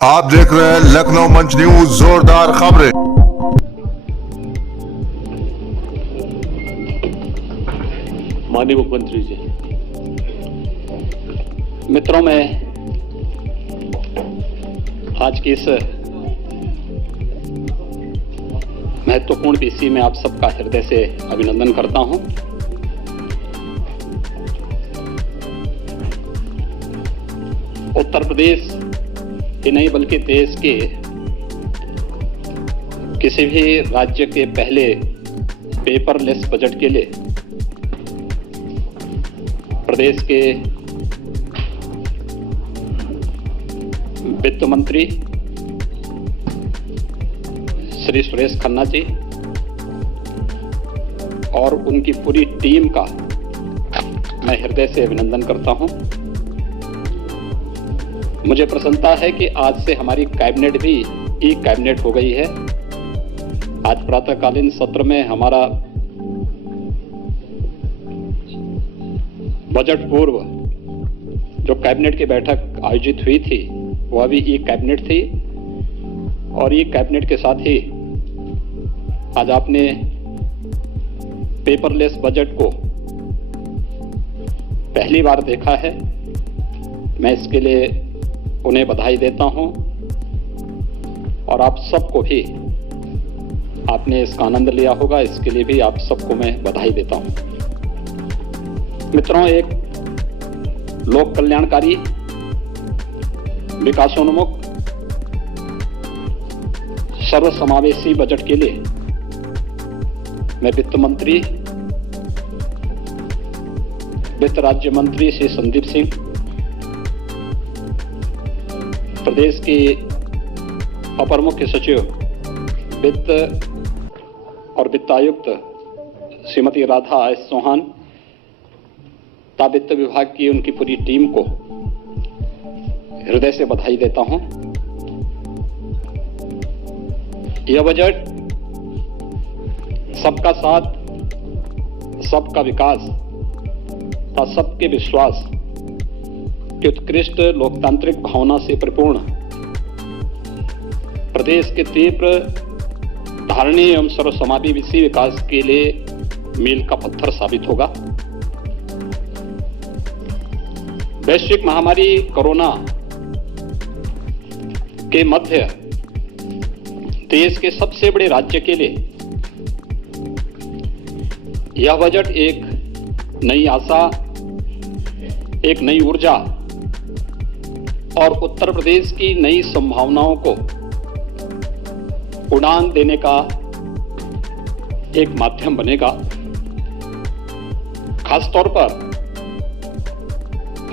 आप देख रहे हैं लखनऊ मंच न्यूज, जोरदार खबरें। माननीय मुख्यमंत्री जी, मित्रों, मैं आज की इस महत्वपूर्ण पीसी में आप सबका हृदय से अभिनंदन करता हूं। उत्तर प्रदेश ही नहीं बल्कि देश के किसी भी राज्य के पहले पेपरलेस बजट के लिए प्रदेश के वित्त मंत्री श्री सुरेश खन्ना जी और उनकी पूरी टीम का मैं हृदय से अभिनंदन करता हूं। मुझे प्रसन्नता है कि आज से हमारी कैबिनेट भी ई कैबिनेट हो गई है। आज प्रातःकालीन सत्र में हमारा बजट पूर्व जो कैबिनेट की बैठक आयोजित हुई थी वह भी ई कैबिनेट थी और ई कैबिनेट के साथ ही आज आपने पेपरलेस बजट को पहली बार देखा है। मैं इसके लिए उन्हें बधाई देता हूं और आप सबको भी, आपने इसका आनंद लिया होगा, इसके लिए भी आप सबको मैं बधाई देता हूं। मित्रों, एक लोक कल्याणकारी, विकासोन्मुख, सर्वसमावेशी बजट के लिए मैं वित्त मंत्री, वित्त राज्य मंत्री श्री संदीप सिंह, प्रदेश के अपर मुख्य सचिव वित्त और वित्तायुक्त श्रीमती राधा एस चौहान तथा वित्त विभाग की उनकी पूरी टीम को हृदय से बधाई देता हूं। यह बजट सबका साथ, सबका विकास तथा सबके विश्वास की उत्कृष्ट लोकतांत्रिक भावना से परिपूर्ण प्रदेश के तीव्र, धारणीय एवं सर्वसमावेशी विकास के लिए मील का पत्थर साबित होगा। वैश्विक महामारी कोरोना के मध्य देश के सबसे बड़े राज्य के लिए यह बजट एक नई आशा, एक नई ऊर्जा और उत्तर प्रदेश की नई संभावनाओं को उड़ान देने का एक माध्यम बनेगा। खासतौर पर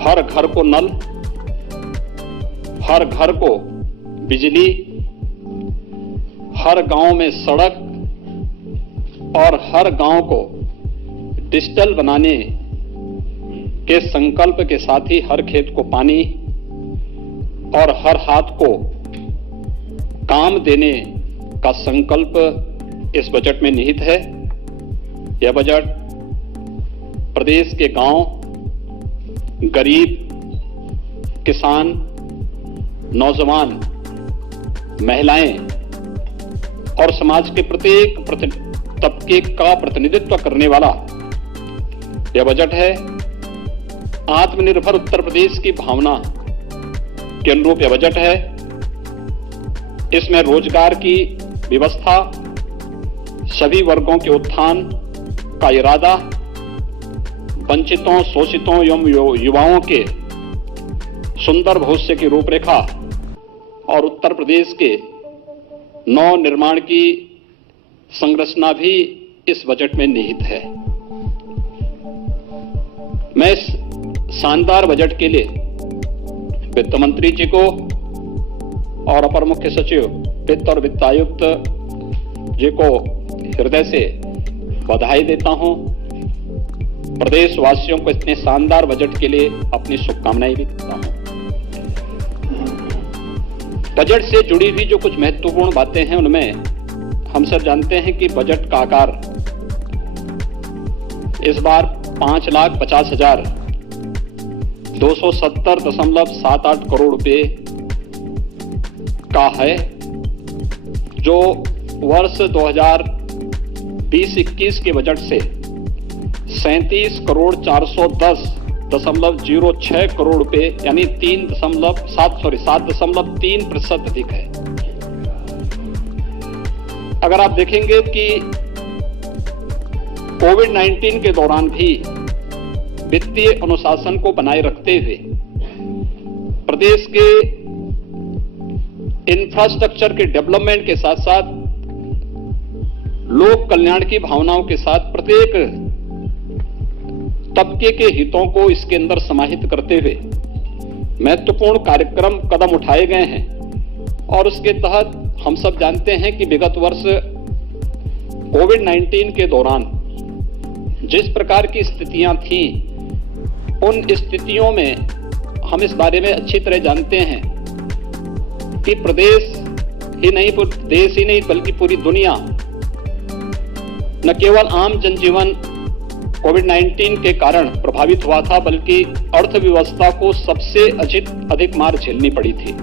हर घर को नल, हर घर को बिजली, हर गांव में सड़क और हर गांव को डिजिटल बनाने के संकल्प के साथ ही हर खेत को पानी और हर हाथ को काम देने का संकल्प इस बजट में निहित है। यह बजट प्रदेश के गांव, गरीब, किसान, नौजवान, महिलाएं और समाज के प्रत्येक तबके का प्रतिनिधित्व करने वाला यह बजट है। आत्मनिर्भर उत्तर प्रदेश की भावना के अनुरूप यह बजट है। इसमें रोजगार की व्यवस्था, सभी वर्गों के उत्थान का इरादा, वंचितों, शोषितों एवं युवाओं के सुंदर भविष्य की रूपरेखा और उत्तर प्रदेश के नव निर्माण की संरचना भी इस बजट में निहित है। मैं इस शानदार बजट के लिए वित्त मंत्री जी को और अपर मुख्य सचिव वित्त और वित्तायुक्त जी को हृदय से बधाई देता हूं। प्रदेशवासियों को इतने शानदार बजट के लिए अपनी शुभकामनाएं भी देता हूं। बजट से जुड़ी हुई जो कुछ महत्वपूर्ण बातें हैं उनमें हम सब जानते हैं कि बजट का आकार इस बार 5,50,270.78 करोड़ रुपए का है, जो वर्ष 2020-21 के बजट से 37,410.06 करोड़ रुपए यानी 7.3% अधिक है। अगर आप देखेंगे कि कोविड-19 के दौरान भी वित्तीय अनुशासन को बनाए रखते हुए प्रदेश के इंफ्रास्ट्रक्चर के डेवलपमेंट के साथ साथ लोक कल्याण की भावनाओं के साथ प्रत्येक तबके के हितों को इसके अंदर समाहित करते हुए महत्वपूर्ण कार्यक्रम कदम उठाए गए हैं। और उसके तहत हम सब जानते हैं कि विगत वर्ष कोविड-19 के दौरान जिस प्रकार की स्थितियां थीं, उन स्थितियों में हम इस बारे में अच्छी तरह जानते हैं कि देश ही नहीं बल्कि पूरी दुनिया न केवल आम जनजीवन कोविड-19 के कारण प्रभावित हुआ था, बल्कि अर्थव्यवस्था को सबसे अधिक मार झेलनी पड़ी थी।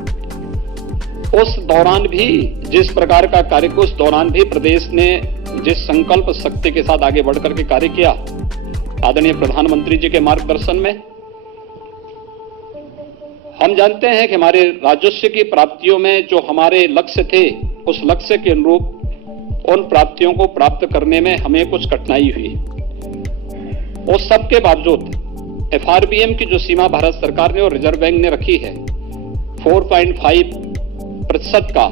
उस दौरान भी जिस प्रकार का कार्य, उस दौरान भी प्रदेश ने जिस संकल्प शक्ति के साथ आगे बढ़कर के कार्य किया, आदरणीय प्रधानमंत्री जी के मार्गदर्शन में, हम जानते हैं कि हमारे राजस्व की प्राप्तियों में जो हमारे लक्ष्य थे, उस लक्ष्य के अनुरूप उन प्राप्तियों को प्राप्त करने में हमें कुछ कठिनाई हुई। उस सब के बावजूद FRBM की जो सीमा भारत सरकार ने और रिजर्व बैंक ने रखी है 4.5% का,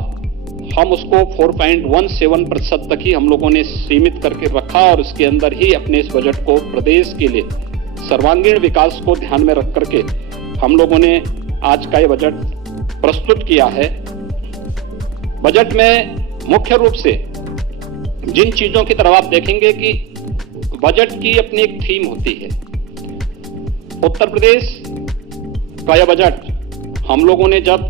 हम उसको 4.17% तक ही हम लोगों ने सीमित करके रखा और उसके अंदर ही अपने इस बजट को प्रदेश के लिए सर्वांगीण विकास को ध्यान में रख करके हम लोगों ने आज का ये बजट प्रस्तुत किया है। बजट में मुख्य रूप से जिन चीजों की तरफ आप देखेंगे कि बजट की अपनी एक थीम होती है। उत्तर प्रदेश का यह बजट हम लोगों ने जब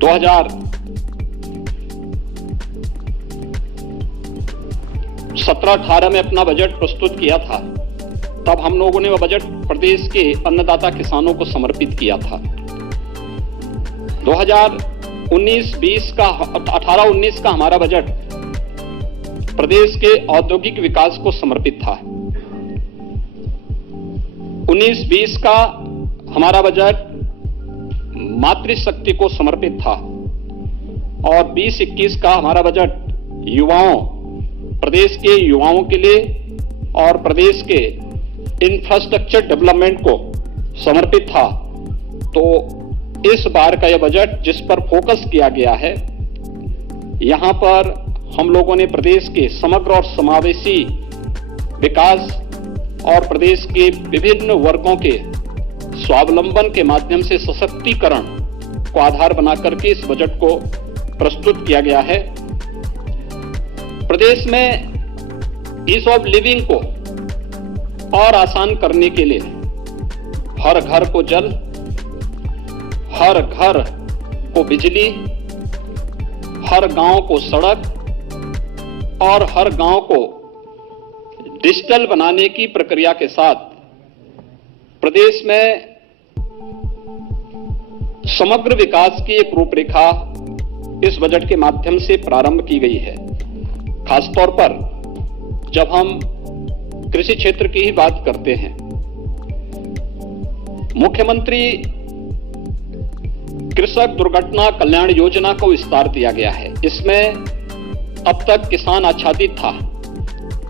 2017-18 में अपना बजट प्रस्तुत किया था, तब हम लोगों ने वह बजट प्रदेश के अन्नदाता किसानों को समर्पित किया था। 2019-20 का 18-19 का हमारा बजट प्रदेश के औद्योगिक विकास को समर्पित था। 19-20 का हमारा बजट मातृशक्ति को समर्पित था और 20-21 का हमारा बजट प्रदेश के युवाओं के लिए और प्रदेश के इंफ्रास्ट्रक्चर डेवलपमेंट को समर्पित था। तो इस बार का यह बजट जिस पर फोकस किया गया है, यहां पर हम लोगों ने प्रदेश के समग्र और समावेशी विकास और प्रदेश के विभिन्न वर्गों के स्वावलंबन के माध्यम से सशक्तिकरण को आधार बनाकर के इस बजट को प्रस्तुत किया गया है। प्रदेश में ईज ऑफ लिविंग को और आसान करने के लिए हर घर को जल, हर घर को बिजली, हर गांव को सड़क और हर गांव को डिजिटल बनाने की प्रक्रिया के साथ प्रदेश में समग्र विकास की एक रूपरेखा इस बजट के माध्यम से प्रारंभ की गई है। खासतौर पर जब हम कृषि क्षेत्र की ही बात करते हैं, मुख्यमंत्री कृषक दुर्घटना कल्याण योजना को विस्तार दिया गया है। इसमें अब तक किसान आच्छादित था,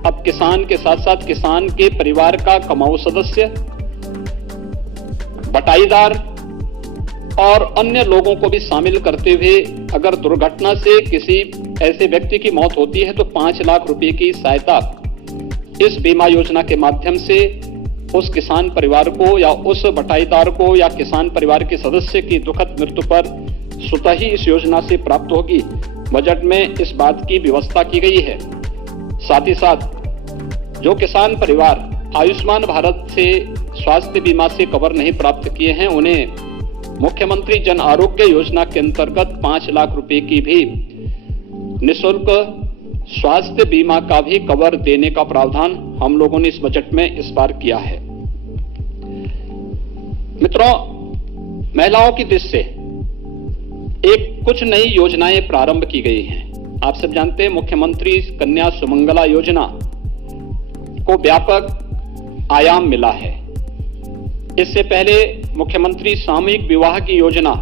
अब किसान के साथ साथ किसान के परिवार का कमाऊ सदस्य, बटाईदार और अन्य लोगों को भी शामिल करते हुए अगर दुर्घटना से किसी ऐसे व्यक्ति की मौत होती है तो 5 लाख रुपए की सहायता इस बीमा योजना के माध्यम से उस किसान परिवार को या उस बटाईदार को या किसान परिवार के सदस्य की दुखद मृत्यु पर स्वतः ही इस योजना से प्राप्त होगी। बजट में इस बात की व्यवस्था की गई है। साथ ही साथ जो किसान परिवार आयुष्मान भारत से स्वास्थ्य बीमा से कवर नहीं प्राप्त किए हैं, उन्हें मुख्यमंत्री जन आरोग्य योजना के अंतर्गत 5 लाख रुपए की भी निःशुल्क स्वास्थ्य बीमा का भी कवर देने का प्रावधान हम लोगों ने इस बजट में इस बार किया है। मित्रों, महिलाओं की दृष्टि से एक कुछ नई योजनाएं प्रारंभ की गई हैं। आप सब जानते हैं मुख्यमंत्री कन्या सुमंगला योजना को व्यापक आयाम मिला है। इससे पहले मुख्यमंत्री सामूहिक विवाह की योजना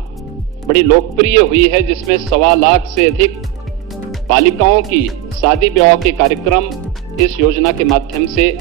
बड़ी लोकप्रिय हुई है, जिसमें 1.25 लाख से अधिक बालिकाओं की शादी विवाह के कार्यक्रम इस योजना के माध्यम से